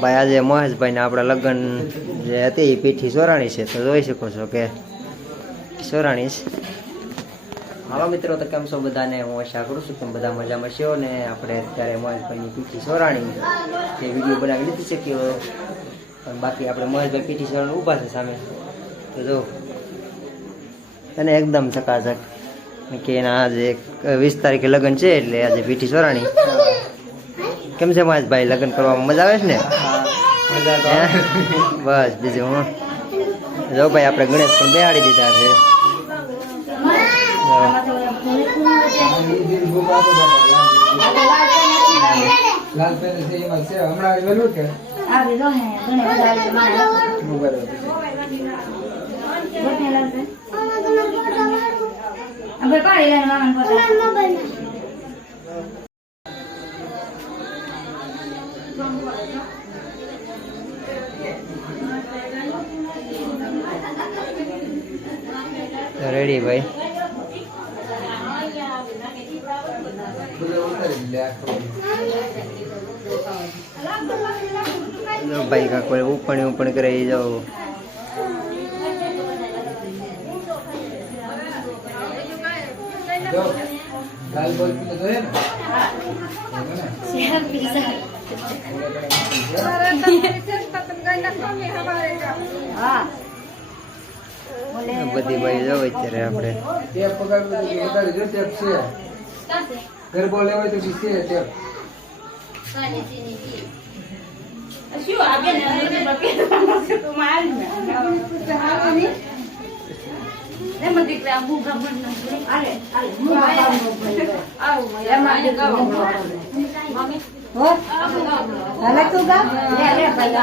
ભાઈ આજે મહેશભાઈ ને આપણા લગ્ન જે હતી એ પીઠી સોરાણી છે, તો જોઈ શકો છો કે સોરાણી છે. હાલો મિત્રો, તો કેમ છો બધાને? હું આશા કરું છું કે બધા મજામાં છો ને. આપણે અત્યારે મહેશભાઈની પીઠી સોરાણી તે વિડીયો બનાવી લીધી છે કે પણ બાકી આપણે મહેશભાઈ પીઠી સોરાણી ઊભા છે સામે, તો જો અને એકદમ ચકાચક કે એના આજે 20 તારીખે લગ્ન છે એટલે આજે પીઠી સોરાણી. કેમ છે મહેશભાઈ, લગ્ન કરવામાં મજા આવે છે ને? બસ બીજું હું જો ભાઈ આપણે ગણેશ પણ બેહાડી દીધા છે. રેડી ભાઈ, ભાઈ કા કોઈ ઉપણ કરે જાઓ. બધી ભાઈ જાવ અત્યારે આપણે ગરબો લેવાય તો બીસે ટેપ શું આગે ને તો માર ને મને દીકરા બુ ગમન ન આલે આવ એમાં ગાવ મમ્મી હો હાલે તો ગા લે ભાઈ